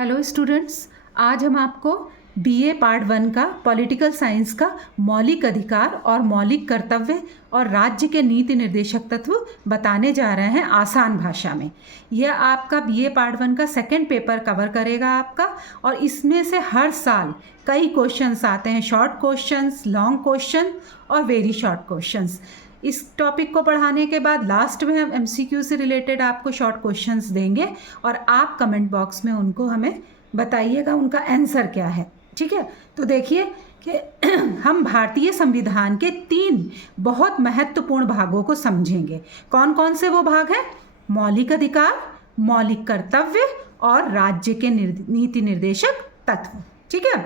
Hello students, आज हम आपको बीए पार्ट 1 का पॉलिटिकल साइंस का मौलिक अधिकार और मौलिक कर्तव्य और राज्य के नीति निर्देशक तत्व बताने जा रहे हैं आसान भाषा में। यह आपका बीए पार्ट 1 का सेकंड पेपर कवर करेगा आपका, और इसमें से हर साल कई क्वेश्चंस आते हैं, शॉर्ट क्वेश्चंस, लॉन्ग क्वेश्चन और वेरी शॉर्ट क्वेश्चंस। इस टॉपिक को पढ़ाने के बाद लास्ट में हम एमसीक्यू से रिलेटेड आपको शॉर्ट क्वेश्चंस देंगे और आप कमेंट बॉक्स में उनको हमें बताइएगा उनका आंसर क्या है। ठीक है, तो देखिए कि हम भारतीय संविधान के 3 बहुत महत्वपूर्ण भागों को समझेंगे। कौन कौन से वो भाग हैं? मौलिक अधिकार, मौलिक कर्तव्य और राज्य के नीति निर्देशक तत्व। ठीक है,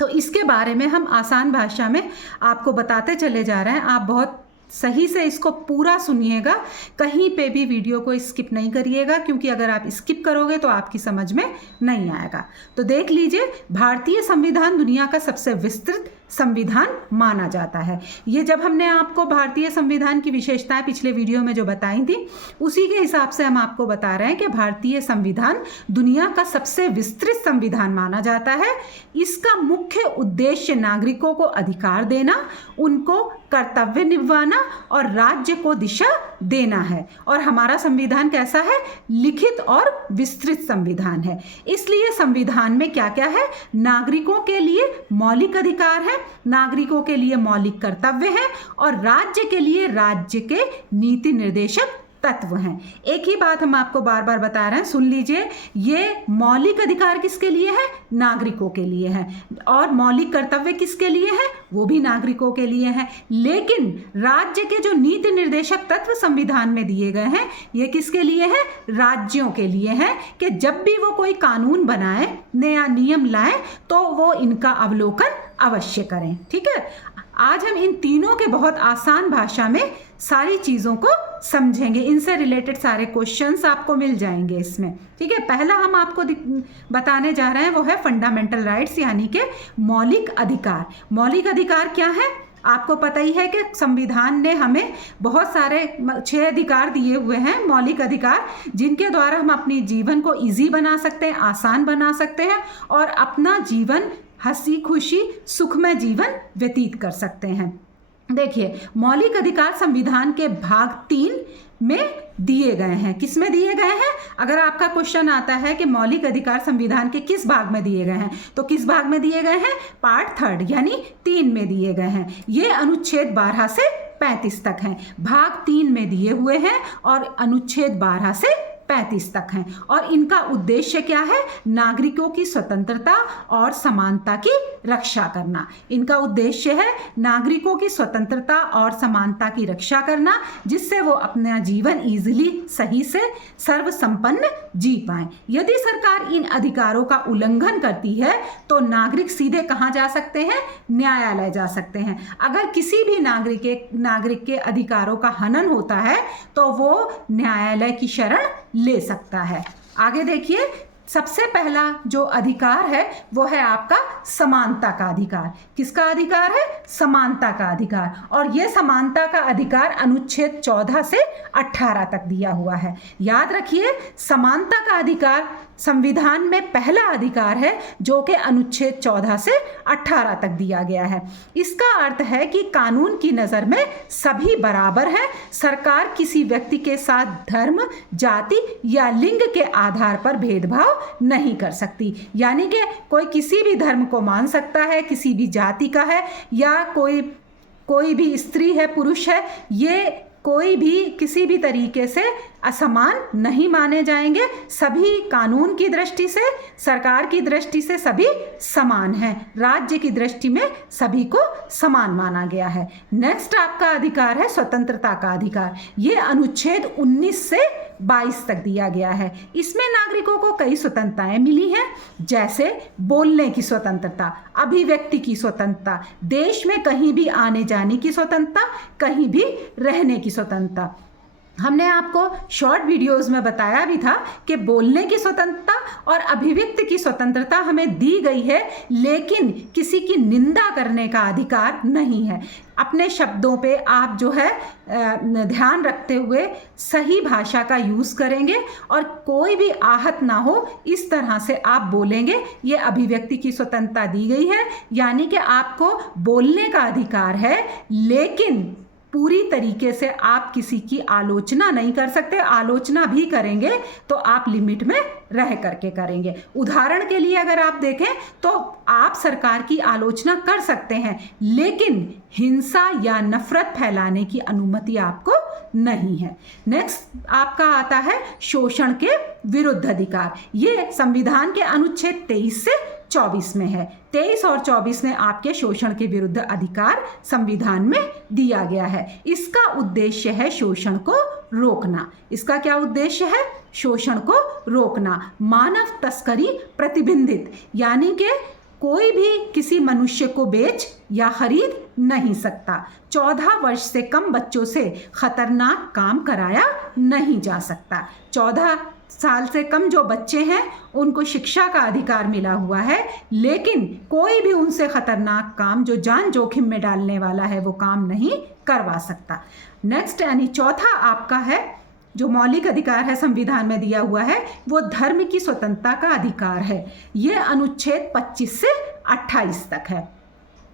तो इसके बारे में हम आसान भाषा में आपको बताते चले जा रहे हैं। आप बहुत सही से इसको पूरा सुनिएगा, कहीं पे भी वीडियो को स्किप नहीं करिएगा, क्योंकि अगर आप स्किप करोगे तो आपकी समझ में नहीं आएगा। तो देख लीजिए, भारतीय संविधान दुनिया का सबसे विस्तृत संविधान माना जाता है। ये जब हमने आपको भारतीय संविधान की विशेषताएं पिछले वीडियो में जो बताई थी, उसी के हिसाब से हम आपको बता रहे हैं कि भारतीय संविधान दुनिया का सबसे विस्तृत संविधान माना जाता है। इसका मुख्य उद्देश्य नागरिकों को अधिकार देना, उनको कर्तव्य निभाना और राज्य को दिशा देना है। और हमारा संविधान कैसा है? लिखित और विस्तृत संविधान है। इसलिए संविधान में क्या क्या है? नागरिकों के लिए मौलिक अधिकार है, नागरिकों के लिए मौलिक कर्तव्य है और राज्य के लिए राज्य के नीति निर्देशक तत्व हैं। एक ही बात हम आपको बार बार बता रहे हैं, सुन लीजिए। ये मौलिक अधिकार किसके लिए है? नागरिकों के लिए है। और मौलिक कर्तव्य किसके लिए है? वो भी नागरिकों के लिए है। लेकिन राज्य के जो नीति निर्देशक तत्व संविधान में दिए गए हैं, ये किसके लिए है? राज्यों के लिए है, कि जब भी वो कोई कानून बनाए, नया नियम लाए, तो वो इनका अवलोकन अवश्य करें। ठीक है, आज हम इन तीनों के बहुत आसान भाषा में सारी चीज़ों को समझेंगे। इनसे रिलेटेड सारे क्वेश्चंस आपको मिल जाएंगे इसमें। ठीक है, पहला हम आपको बताने जा रहे हैं वो है फंडामेंटल राइट्स, यानी कि मौलिक अधिकार। मौलिक अधिकार क्या है? आपको पता ही है कि संविधान ने हमें बहुत सारे 6 अधिकार दिए हुए हैं, मौलिक अधिकार, जिनके द्वारा हम अपने जीवन को ईजी बना सकते हैं, आसान बना सकते हैं और अपना जीवन हंसी खुशी सुखमय जीवन व्यतीत कर सकते हैं। देखिए, मौलिक अधिकार संविधान के भाग 3 में दिए गए हैं। किस में दिए गए हैं? अगर आपका क्वेश्चन आता है कि मौलिक अधिकार संविधान के किस भाग में दिए गए हैं, तो किस भाग में दिए गए हैं? पार्ट 3 यानी 3 में दिए गए हैं। ये अनुच्छेद 12 से 35 तक हैं। भाग 3 में दिए हुए हैं और अनुच्छेद 12 से 35 तक हैं। और इनका उद्देश्य क्या है? नागरिकों की स्वतंत्रता और समानता की रक्षा करना। इनका उद्देश्य है नागरिकों की स्वतंत्रता और समानता की रक्षा करना, जिससे वो अपना जीवन इजीली, सही से सर्वसंपन्न जी पाए। यदि सरकार इन अधिकारों का उल्लंघन करती है तो नागरिक सीधे कहाँ जा सकते हैं? न्यायालय जा सकते हैं। अगर किसी भी नागरिक के अधिकारों का हनन होता है तो वो न्यायालय की शरण ले सकता है। आगे देखिए, सबसे पहला जो अधिकार है वो है आपका समानता का अधिकार। किसका अधिकार है? समानता का अधिकार। और ये समानता का अधिकार अनुच्छेद 14 से 18 तक दिया हुआ है। याद रखिए, समानता का अधिकार संविधान में पहला अधिकार है, जो कि अनुच्छेद 14 से 18 तक दिया गया है। इसका अर्थ है कि कानून की नज़र में सभी बराबर हैं। सरकार किसी व्यक्ति के साथ धर्म, जाति या लिंग के आधार पर भेदभाव नहीं कर सकती। यानी कि कोई किसी भी धर्म को मान सकता है, किसी भी जाति का है, या कोई भी स्त्री है, पुरुष है, ये कोई भी किसी भी तरीके से असमान नहीं माने जाएंगे। सभी कानून की दृष्टि से, सरकार की दृष्टि से सभी समान हैं। राज्य की दृष्टि में सभी को समान माना गया है। नेक्स्ट आपका अधिकार है स्वतंत्रता का अधिकार। ये अनुच्छेद 19 से 22 तक दिया गया है। इसमें नागरिकों को कई स्वतंत्रताएं मिली हैं, जैसे बोलने की स्वतंत्रता, अभिव्यक्ति की स्वतंत्रता, देश में कहीं भी आने जाने की स्वतंत्रता, कहीं भी रहने की स्वतंत्रता। हमने आपको शॉर्ट वीडियोस में बताया भी था कि बोलने की स्वतंत्रता और अभिव्यक्ति की स्वतंत्रता हमें दी गई है, लेकिन किसी की निंदा करने का अधिकार नहीं है। अपने शब्दों पे आप जो है ध्यान रखते हुए सही भाषा का यूज़ करेंगे और कोई भी आहत ना हो इस तरह से आप बोलेंगे। ये अभिव्यक्ति की स्वतंत्रता दी गई है, यानी कि आपको बोलने का अधिकार है, लेकिन पूरी तरीके से आप किसी की आलोचना नहीं कर सकते। आलोचना भी करेंगे तो आप लिमिट में रह करके करेंगे। उदाहरण के लिए अगर आप देखें तो आप सरकार की आलोचना कर सकते हैं, लेकिन हिंसा या नफरत फैलाने की अनुमति आपको नहीं है। नेक्स्ट आपका आता है शोषण के विरुद्ध अधिकार। ये संविधान के अनुच्छेद 23 से 24 में है। 23 और 24 में आपके शोषण के विरुद्ध अधिकार संविधान में दिया गया है। इसका उद्देश्य है शोषण को रोकना। इसका क्या उद्देश्य है? शोषण को रोकना। मानव तस्करी प्रतिबंधित, यानी कि कोई भी किसी मनुष्य को बेच या खरीद नहीं सकता। 14 वर्ष से कम बच्चों से खतरनाक काम कराया नहीं जा सकता। 14 साल से कम जो बच्चे हैं उनको शिक्षा का अधिकार मिला हुआ है, लेकिन कोई भी उनसे खतरनाक काम जो जान जोखिम में डालने वाला है वो काम नहीं करवा सकता। नेक्स्ट यानी चौथा आपका है जो मौलिक अधिकार है संविधान में दिया हुआ है, वो धर्म की स्वतंत्रता का अधिकार है। ये अनुच्छेद 25 से 28 तक है।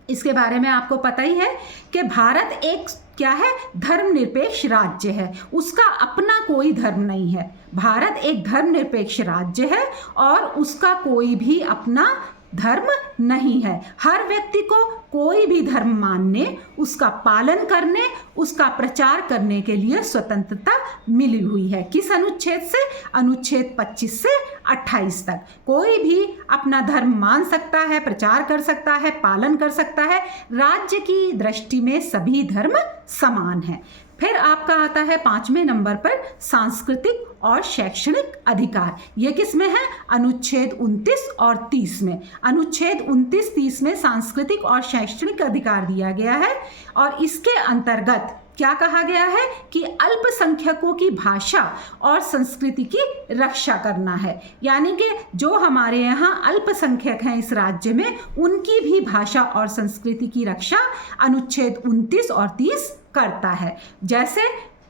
इसके बारे में आपको पता ही है कि भारत एक क्या है, धर्मनिरपेक्ष राज्य है। उसका अपना कोई धर्म नहीं है। भारत एक धर्मनिरपेक्ष राज्य है और उसका कोई भी अपना धर्म नहीं है। हर व्यक्ति को कोई भी धर्म मानने, उसका पालन करने, उसका प्रचार करने के लिए स्वतंत्रता मिली हुई है। किस अनुच्छेद से? अनुच्छेद 25 से 28 तक। कोई भी अपना धर्म मान सकता है, प्रचार कर सकता है, पालन कर सकता है। राज्य की दृष्टि में सभी धर्म समान हैं। फिर आपका आता है 5वें नंबर पर सांस्कृतिक और शैक्षणिक अधिकार। ये किस में है? अनुच्छेद 29 और 30 में। अनुच्छेद 29-30 में सांस्कृतिक और शैक्षणिक अधिकार दिया गया है और इसके अंतर्गत क्या कहा गया है कि अल्पसंख्यकों की भाषा और संस्कृति की रक्षा करना है। यानी कि जो हमारे यहाँ अल्पसंख्यक हैं इस राज्य में, उनकी भी भाषा और संस्कृति की रक्षा अनुच्छेद 29 और 30 करता है। जैसे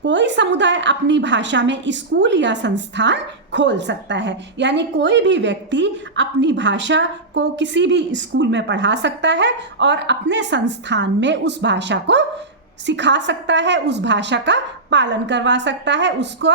कोई समुदाय अपनी भाषा में स्कूल या संस्थान खोल सकता है, यानी कोई भी व्यक्ति अपनी भाषा को किसी भी स्कूल में पढ़ा सकता है और अपने संस्थान में उस भाषा को सिखा सकता है, उस भाषा का पालन करवा सकता है, उसको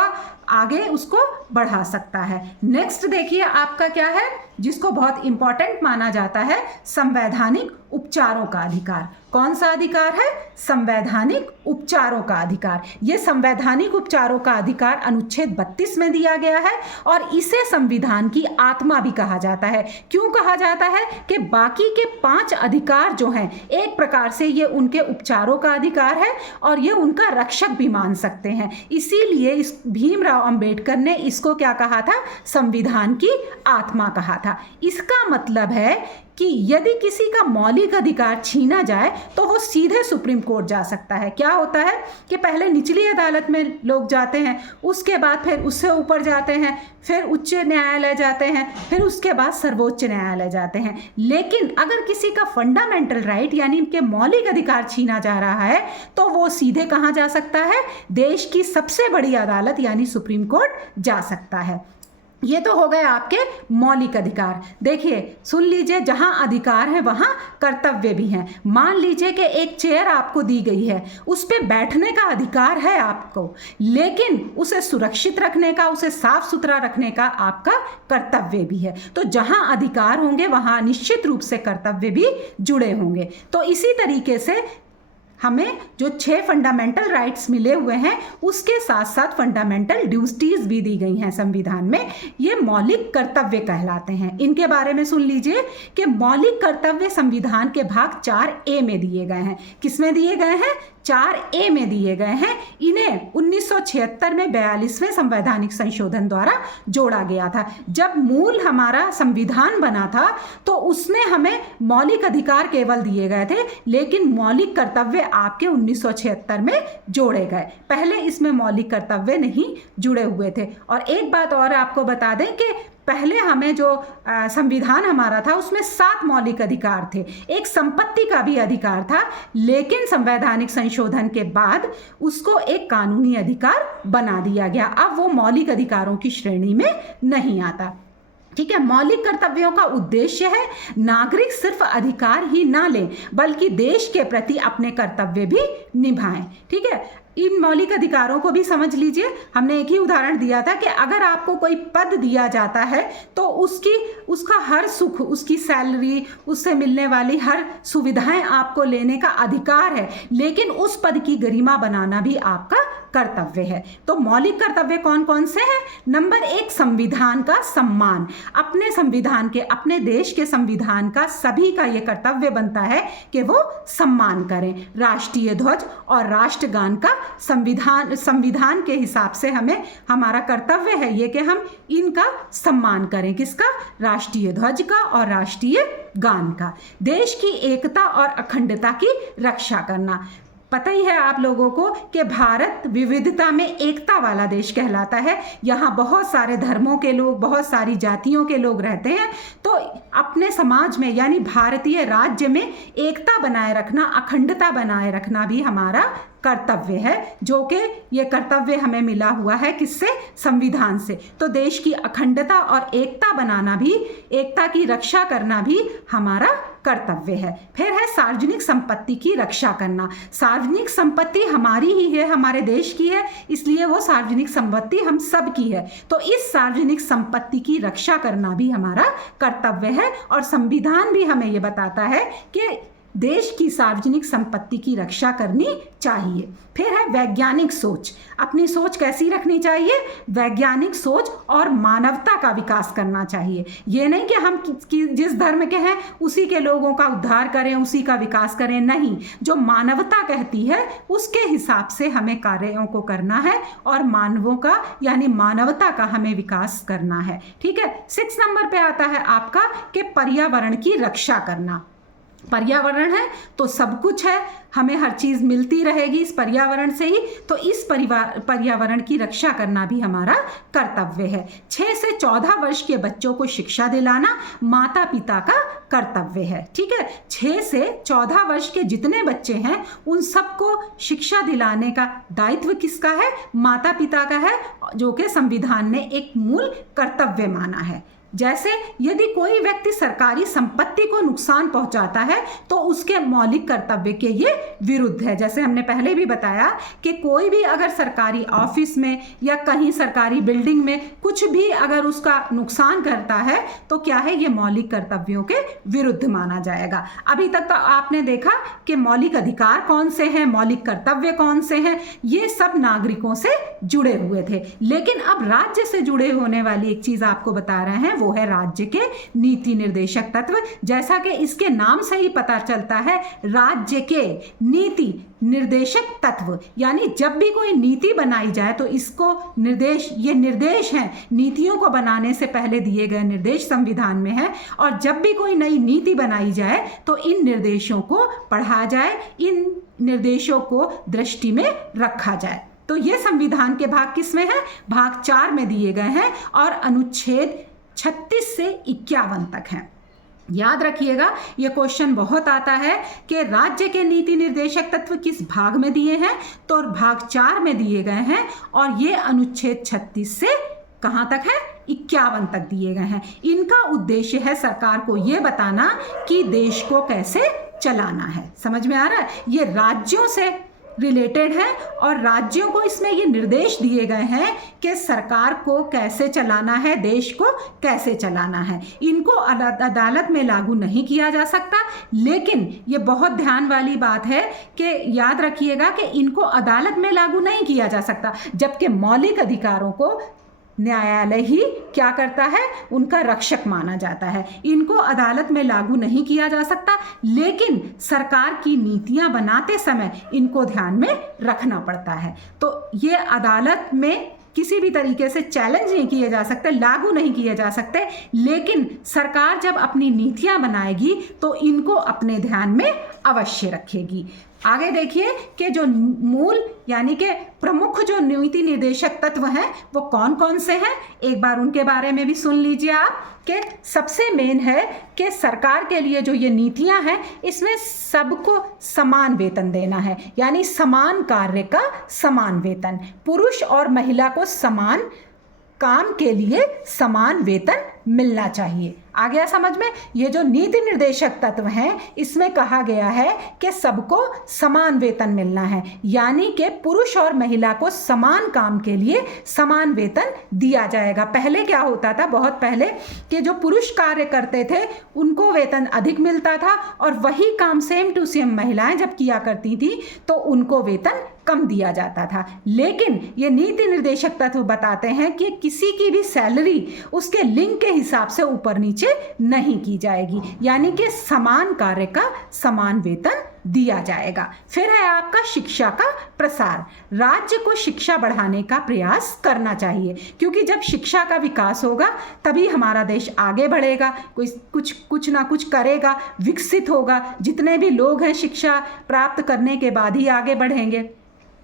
आगे उसको बढ़ा सकता है। नेक्स्ट देखिए आपका क्या है, जिसको बहुत इंपॉर्टेंट माना जाता है, संवैधानिक उपचारों का अधिकार। कौन सा अधिकार है? संवैधानिक उपचारों का अधिकार। ये संवैधानिक उपचारों का अधिकार अनुच्छेद 32 में दिया गया है और इसे संविधान की आत्मा भी कहा जाता है। क्यों कहा जाता है? कि बाकी के 5 अधिकार जो हैं, एक प्रकार से ये उनके उपचारों का अधिकार है और ये उनका रक्षक भी मान सकते हैं। इसीलिए इस भीमराव अंबेडकर ने इसको क्या कहा था? संविधान की आत्मा कहा था। इसका मतलब है कि यदि किसी का मौलिक अधिकार छीना जाए तो वो सीधे सुप्रीम कोर्ट जा सकता है। क्या होता है कि पहले निचली अदालत में लोग जाते हैं, उसके बाद फिर उससे ऊपर जाते हैं, फिर उच्च न्यायालय जाते हैं, फिर उसके बाद सर्वोच्च न्यायालय जाते हैं। लेकिन अगर किसी का फंडामेंटल राइट यानी कि मौलिक अधिकार छीना जा रहा है तो वो सीधे कहाँ जा सकता है? देश की सबसे बड़ी अदालत यानी सुप्रीम कोर्ट जा सकता है। ये तो हो गए आपके मौलिक अधिकार। देखिए सुन लीजिए, जहाँ अधिकार है वहाँ कर्तव्य भी हैं। मान लीजिए कि एक चेयर आपको दी गई है, उस पर बैठने का अधिकार है आपको, लेकिन उसे सुरक्षित रखने का, उसे साफ सुथरा रखने का आपका कर्तव्य भी है। तो जहाँ अधिकार होंगे वहाँ निश्चित रूप से कर्तव्य भी जुड़े होंगे। तो इसी तरीके से हमें जो 6 फंडामेंटल राइट्स मिले हुए हैं उसके साथ साथ फंडामेंटल ड्यूटीज भी दी गई हैं संविधान में। ये मौलिक कर्तव्य कहलाते हैं। इनके बारे में सुन लीजिए कि मौलिक कर्तव्य संविधान के भाग 4A में दिए गए हैं। किस में दिए गए हैं? 4A में दिए गए हैं। इन्हें 1976 में 42वें संवैधानिक संशोधन द्वारा जोड़ा गया था। जब मूल हमारा संविधान बना था तो उसमें हमें मौलिक अधिकार केवल दिए गए थे, लेकिन मौलिक कर्तव्य आपके 1976 में जोड़े गए। पहले इसमें मौलिक कर्तव्य नहीं जुड़े हुए थे। और एक बात और आपको बता दें कि पहले हमें जो संविधान हमारा था उसमें 7 मौलिक अधिकार थे, एक संपत्ति का भी अधिकार था, लेकिन संवैधानिक संशोधन के बाद उसको एक कानूनी अधिकार बना दिया गया। अब वो मौलिक अधिकारों की श्रेणी में नहीं आता। ठीक है, मौलिक कर्तव्यों का उद्देश्य है नागरिक सिर्फ अधिकार ही ना लें बल्कि देश के प्रति अपने कर्तव्य भी निभाएं। ठीक है, इन मौलिक अधिकारों को भी समझ लीजिए। हमने एक ही उदाहरण दिया था कि अगर आपको कोई पद दिया जाता है तो उसका हर सुख, उसकी सैलरी, उससे मिलने वाली हर सुविधाएं आपको लेने का अधिकार है, लेकिन उस पद की गरिमा बनाना भी आपका कर्तव्य है। तो मौलिक कर्तव्य कौन कौन से हैं? नंबर 1, संविधान का सम्मान। अपने संविधान के, अपने देश के संविधान का सभी का यह कर्तव्य बनता है कि वो सम्मान करें। राष्ट्रीय ध्वज और राष्ट्रगान का संविधान के हिसाब से हमें, हमारा कर्तव्य है ये कि हम इनका सम्मान करें। किसका? राष्ट्रीय ध्वज का और राष्ट्रीय गान का। देश की एकता और अखंडता की रक्षा करना। पता ही है आप लोगों को कि भारत विविधता में एकता वाला देश कहलाता है। यहाँ बहुत सारे धर्मों के लोग, बहुत सारी जातियों के लोग रहते हैं। तो अपने समाज में यानी भारतीय राज्य में एकता बनाए रखना, अखंडता बनाए रखना भी हमारा कर्तव्य है, जो कि ये कर्तव्य हमें मिला हुआ है किससे? संविधान से। तो देश की अखंडता और एकता बनाना भी, एकता की रक्षा करना भी हमारा कर्तव्य है। फिर है सार्वजनिक संपत्ति की रक्षा करना। सार्वजनिक संपत्ति हमारी ही है, हमारे देश की है, इसलिए वो सार्वजनिक संपत्ति हम सब की है। तो इस सार्वजनिक संपत्ति की रक्षा करना भी हमारा कर्तव्य है। और संविधान भी हमें ये बताता है कि देश की सार्वजनिक संपत्ति की रक्षा करनी चाहिए। फिर है वैज्ञानिक सोच। अपनी सोच कैसी रखनी चाहिए? वैज्ञानिक सोच और मानवता का विकास करना चाहिए। ये नहीं कि हम जिस धर्म के हैं उसी के लोगों का उद्धार करें, उसी का विकास करें, नहीं। जो मानवता कहती है उसके हिसाब से हमें कार्यों को करना है और मानवों का यानी मानवता का हमें विकास करना है। ठीक है, 6 नंबर पे आता है आपका कि पर्यावरण की रक्षा करना। पर्यावरण है तो सब कुछ है, हमें हर चीज़ मिलती रहेगी इस पर्यावरण से ही। तो इस पर्यावरण की रक्षा करना भी हमारा कर्तव्य है। 6 से 14 वर्ष के बच्चों को शिक्षा दिलाना माता पिता का कर्तव्य है। ठीक है, 6 से 14 वर्ष के जितने बच्चे हैं उन सबको शिक्षा दिलाने का दायित्व किसका है? माता पिता का है, जो कि संविधान ने एक मूल कर्तव्य माना है। जैसे यदि कोई व्यक्ति सरकारी संपत्ति को नुकसान पहुंचाता है तो उसके मौलिक कर्तव्य के ये विरुद्ध है। जैसे हमने पहले भी बताया कि कोई भी अगर सरकारी ऑफिस में या कहीं सरकारी बिल्डिंग में कुछ भी अगर उसका नुकसान करता है तो क्या है? ये मौलिक कर्तव्यों के विरुद्ध माना जाएगा। अभी तक तो आपने देखा कि मौलिक अधिकार कौन से हैं, मौलिक कर्तव्य कौन से हैं, ये सब नागरिकों से जुड़े हुए थे। लेकिन अब राज्य से जुड़े होने वाली एक चीज आपको बता रहे हैं, वो है राज्य के नीति निर्देशक तत्व। जैसा कि इसके नाम से ही पता चलता है, राज्य के नीति निर्देशक तत्व, यानी जब भी कोई नीति बनाई जाए तो इसको ये निर्देश हैं, नीतियों को बनाने से पहले दिए गए निर्देश संविधान में है। और जब भी कोई नई नीति बनाई जाए तो इन निर्देशों को पढ़ा जाए, इन निर्देशों को दृष्टि में रखा जाए। तो ये संविधान के भाग किसमें है? भाग 4 में दिए गए हैं और अनुच्छेद 36 से 51 तक हैं। याद रखिएगा, ये क्वेश्चन बहुत आता है कि राज्य के नीति निर्देशक तत्व किस भाग में दिए हैं, तो भाग 4 में दिए गए हैं और ये अनुच्छेद 36 से कहाँ तक है? 51 तक दिए गए हैं। इनका उद्देश्य है सरकार को ये बताना कि देश को कैसे चलाना है। समझ में आ रहा है? ये राज्यों से रिलेटेड है और राज्यों को इसमें ये निर्देश दिए गए हैं कि सरकार को कैसे चलाना है, देश को कैसे चलाना है। इनको अदालत में लागू नहीं किया जा सकता, लेकिन ये बहुत ध्यान वाली बात है कि याद रखिएगा कि इनको अदालत में लागू नहीं किया जा सकता, जबकि मौलिक अधिकारों को न्यायालय ही क्या करता है? उनका रक्षक माना जाता है। इनको अदालत में लागू नहीं किया जा सकता, लेकिन सरकार की नीतियां बनाते समय इनको ध्यान में रखना पड़ता है। तो ये अदालत में किसी भी तरीके से चैलेंज नहीं किए जा सकते, लागू नहीं किए जा सकते, लेकिन सरकार जब अपनी नीतियां बनाएगी तो इनको अपने ध्यान में अवश्य रखेगी। आगे देखिए कि जो मूल यानी कि प्रमुख जो नीति निर्देशक तत्व हैं वो कौन कौन से हैं, एक बार उनके बारे में भी सुन लीजिए आप। कि सबसे मेन है कि सरकार के लिए जो ये नीतियां हैं इसमें सबको समान वेतन देना है, यानी समान कार्य का समान वेतन, पुरुष और महिला को समान काम के लिए समान वेतन मिलना चाहिए। आ गया समझ में? ये जो नीति निर्देशक तत्व हैं इसमें कहा गया है कि सबको समान वेतन मिलना है, यानी कि पुरुष और महिला को समान काम के लिए समान वेतन दिया जाएगा। पहले क्या होता था, बहुत पहले, कि जो पुरुष कार्य करते थे उनको वेतन अधिक मिलता था और वही काम सेम टू सेम महिलाएं जब किया करती थी तो उनको वेतन कम दिया जाता था। लेकिन ये नीति निर्देशक तत्व बताते हैं कि किसी की भी सैलरी उसके लिंग के हिसाब से ऊपर नीचे नहीं की जाएगी, यानी कि समान कार्य का समान वेतन दिया जाएगा। फिर है आपका शिक्षा का प्रसार। राज्य को शिक्षा बढ़ाने का प्रयास करना चाहिए, क्योंकि जब शिक्षा का विकास होगा तभी हमारा देश आगे बढ़ेगा, कुछ ना कुछ करेगा, विकसित होगा। जितने भी लोग हैं शिक्षा प्राप्त करने के बाद ही आगे बढ़ेंगे।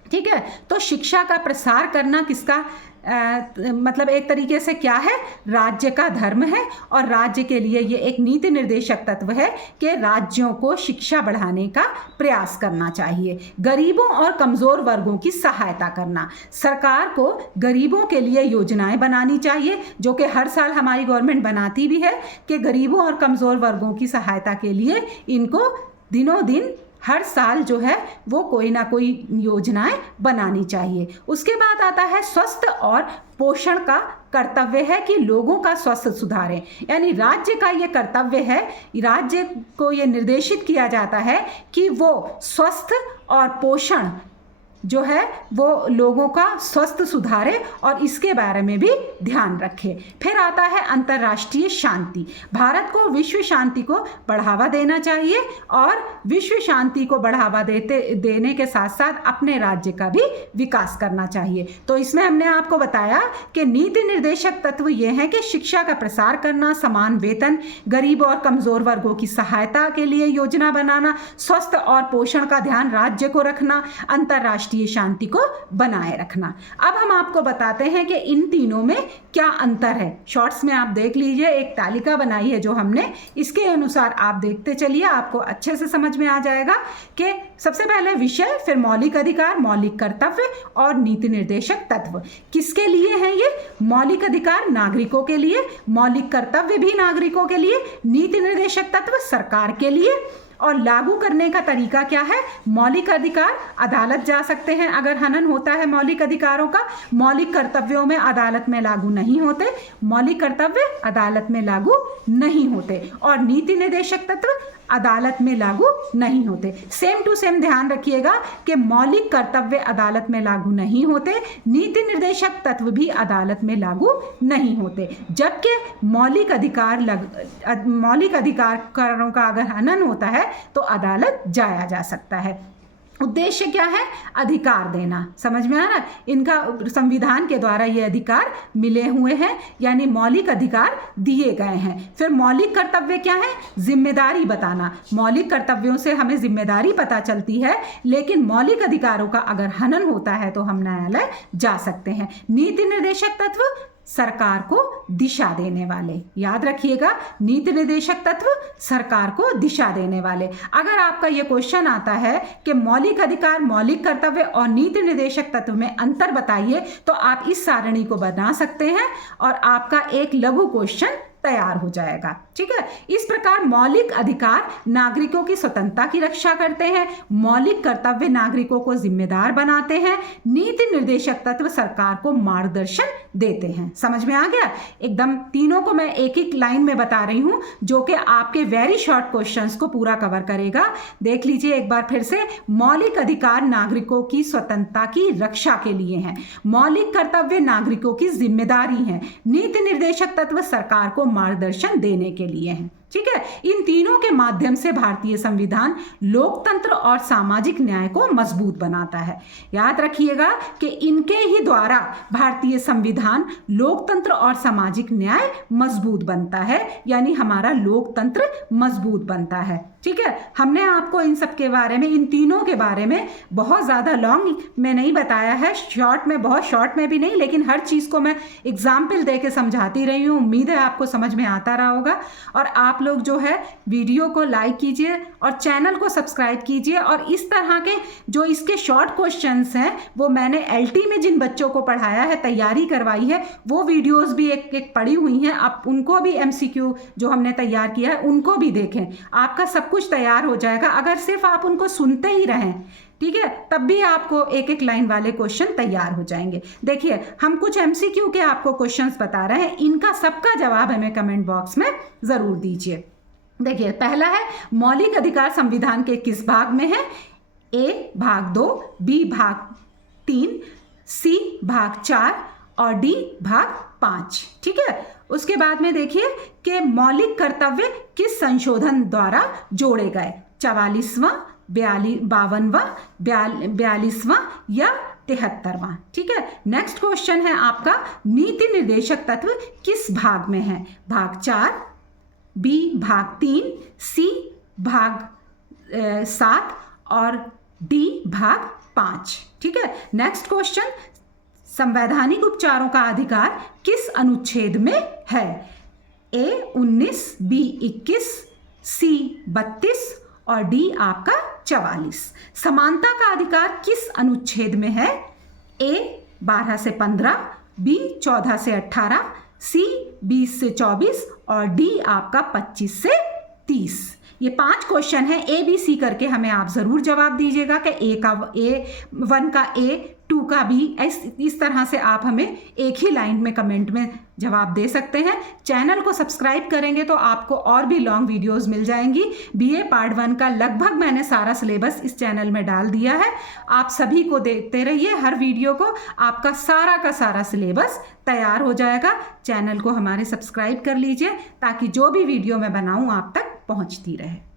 ठीक है, तो शिक्षा का प्रसार करना किसका मतलब एक तरीके से क्या है, राज्य का धर्म है। और राज्य के लिए ये एक नीति निर्देशक तत्व है कि राज्यों को शिक्षा बढ़ाने का प्रयास करना चाहिए। गरीबों और कमज़ोर वर्गों की सहायता करना, सरकार को गरीबों के लिए योजनाएं बनानी चाहिए, जो कि हर साल हमारी गवर्नमेंट बनाती भी है कि गरीबों और कमज़ोर वर्गों की सहायता के लिए इनको दिनों दिन हर साल जो है वो कोई ना कोई योजनाएं बनानी चाहिए। उसके बाद आता है स्वस्थ और पोषण का कर्तव्य है कि लोगों का स्वास्थ्य सुधारें, यानी राज्य का ये कर्तव्य है, राज्य को ये निर्देशित किया जाता है कि वो स्वस्थ और पोषण जो है वो लोगों का स्वस्थ सुधारे और इसके बारे में भी ध्यान रखे। फिर आता है अंतर्राष्ट्रीय शांति। भारत को विश्व शांति को बढ़ावा देना चाहिए और विश्व शांति को बढ़ावा देने के साथ साथ अपने राज्य का भी विकास करना चाहिए। तो इसमें हमने आपको बताया कि नीति निर्देशक तत्व ये हैं कि शिक्षा का प्रसार करना, समान वेतन, गरीब और कमज़ोर वर्गों की सहायता के लिए योजना बनाना, स्वस्थ और पोषण का ध्यान राज्य को रखना, अंतर्राष्ट्रीय शांति को बनाए रखना। अब हम आपको बताते हैं कि इन तीनों में क्या अंतर है। शॉर्ट्स में आप देख लीजिए, एक तालिका बनाई है जो हमने, इसके अनुसार आप देखते चलिए, आपको अच्छे से समझ में आ जाएगा कि सबसे पहले विषय, फिर मौलिक अधिकार, मौलिक कर्तव्य और नीति निर्देशक तत्व। किसके लिए हैं ये? मौलिक अधिकार नागरिकों के लिए, मौलिक कर्तव्य भी नागरिकों के लिए, नीति निर्देशक तत्व सरकार के लिए। और लागू करने का तरीका क्या है? मौलिक अधिकार अदालत जा सकते हैं अगर हनन होता है मौलिक अधिकारों का, मौलिक कर्तव्यों में अदालत में लागू नहीं होते, मौलिक कर्तव्य अदालत में लागू नहीं होते, और नीति निर्देशक तत्व अदालत में लागू नहीं होते। सेम टू सेम ध्यान रखिएगा कि मौलिक कर्तव्य अदालत में लागू नहीं होते, नीति निर्देशक तत्व भी अदालत में लागू नहीं होते, जबकि मौलिक अधिकारों का अगर हनन होता है तो अदालत जाया जा सकता है। उद्देश्य क्या है? अधिकार देना। समझ में आ रहा है? इनका संविधान के द्वारा ये अधिकार मिले हुए हैं, यानी मौलिक अधिकार दिए गए हैं। फिर मौलिक कर्तव्य क्या है? जिम्मेदारी बताना। मौलिक कर्तव्यों से हमें जिम्मेदारी पता चलती है, लेकिन मौलिक अधिकारों का अगर हनन होता है तो हम न्यायालय जा सकते हैं। नीति निर्देशक तत्व सरकार को दिशा देने वाले, याद रखिएगा, नीति निर्देशक तत्व सरकार को दिशा देने वाले। अगर आपका ये क्वेश्चन आता है कि मौलिक अधिकार, मौलिक कर्तव्य और नीति निर्देशक तत्व में अंतर बताइए, तो आप इस सारणी को बना सकते हैं और आपका एक लघु क्वेश्चन तैयार हो जाएगा। ठीक है, इस प्रकार मौलिक अधिकार नागरिकों की स्वतंत्रता की रक्षा करते हैं, मौलिक कर्तव्य नागरिकों को जिम्मेदार बनाते हैं, नीति निर्देशक तत्व सरकार को मार्गदर्शन देते हैं। समझ में आ गया? एकदम तीनों को मैं एक एक लाइन में बता रही हूं, जो कि आपके वेरी शॉर्ट क्वेश्चंस को पूरा कवर करेगा। देख लीजिए एक बार फिर से। मौलिक अधिकार नागरिकों की स्वतंत्रता की रक्षा के लिए हैं, मौलिक कर्तव्य नागरिकों की जिम्मेदारी है, नीति निर्देशक तत्व सरकार को मार्गदर्शन देने के लिए हैं। ठीक है, इन तीनों के माध्यम से भारतीय संविधान लोकतंत्र और सामाजिक न्याय को मजबूत बनाता है। याद रखिएगा कि इनके ही द्वारा भारतीय संविधान लोकतंत्र और सामाजिक न्याय मजबूत बनता है, यानी हमारा लोकतंत्र मजबूत बनता है। ठीक है, हमने आपको इन सब के बारे में, इन तीनों के बारे में बहुत ज़्यादा लॉन्ग में नहीं बताया है, बहुत शॉर्ट में भी नहीं, लेकिन हर चीज़ को मैं एग्जाम्पल दे के समझाती रही हूँ। उम्मीद है आपको समझ में आता रहा होगा। और आप लोग जो है वीडियो को लाइक कीजिए और चैनल को सब्सक्राइब कीजिए। और इस तरह के जो इसके शॉर्ट क्वेश्चंस हैं वो मैंने LT में जिन बच्चों को पढ़ाया है, तैयारी करवाई है, वो वीडियोस भी एक एक पड़ी हुई हैं। आप उनको भी MCQ जो हमने तैयार किया है उनको भी देखें, आपका सब कुछ तैयार हो जाएगा अगर सिर्फ आप उनको सुनते ही रहें। ठीक है, तब भी आपको एक एक लाइन वाले क्वेश्चन तैयार हो जाएंगे। देखिए, हम कुछ MCQ के आपको क्वेश्चंस बता रहे हैं, इनका सबका जवाब हमें कमेंट बॉक्स में ज़रूर दीजिए। देखिए, पहला है मौलिक अधिकार संविधान के किस भाग में है? A भाग 2, B भाग 3, C भाग 4 और D भाग 5। ठीक है, उसके बाद में देखिए कि मौलिक कर्तव्य किस संशोधन द्वारा जोड़े गए? 44वां, 52वां, 42वां या 73वां। ठीक है, नेक्स्ट क्वेश्चन है आपका, नीति निर्देशक तत्व किस भाग में है? भाग 4, B भाग 3, C भाग 7 और D भाग 5। ठीक है, नेक्स्ट क्वेश्चन, संवैधानिक उपचारों का अधिकार किस अनुच्छेद में है? A 19, B 21, C 32 और D आपका 44। समानता का अधिकार किस अनुच्छेद में है? A 12 से 15, B 14 से 18, C 20 से 24 और D आपका 25 से 30। ये 5 क्वेश्चन है, ABC करके हमें आप ज़रूर जवाब दीजिएगा कि A1 का A, 2 का B, इस तरह से आप हमें एक ही लाइन में कमेंट में जवाब दे सकते हैं। चैनल को सब्सक्राइब करेंगे तो आपको और भी लॉन्ग वीडियोस मिल जाएंगी। BA पार्ट 1 का लगभग मैंने सारा सिलेबस इस चैनल में डाल दिया है। आप सभी को देखते रहिए, हर वीडियो को आपका सारा का सारा सिलेबस तैयार हो जाएगा। चैनल को हमारे सब्सक्राइब कर लीजिए ताकि जो भी वीडियो मैं बनाऊँ आप तक पहुँचती रहे।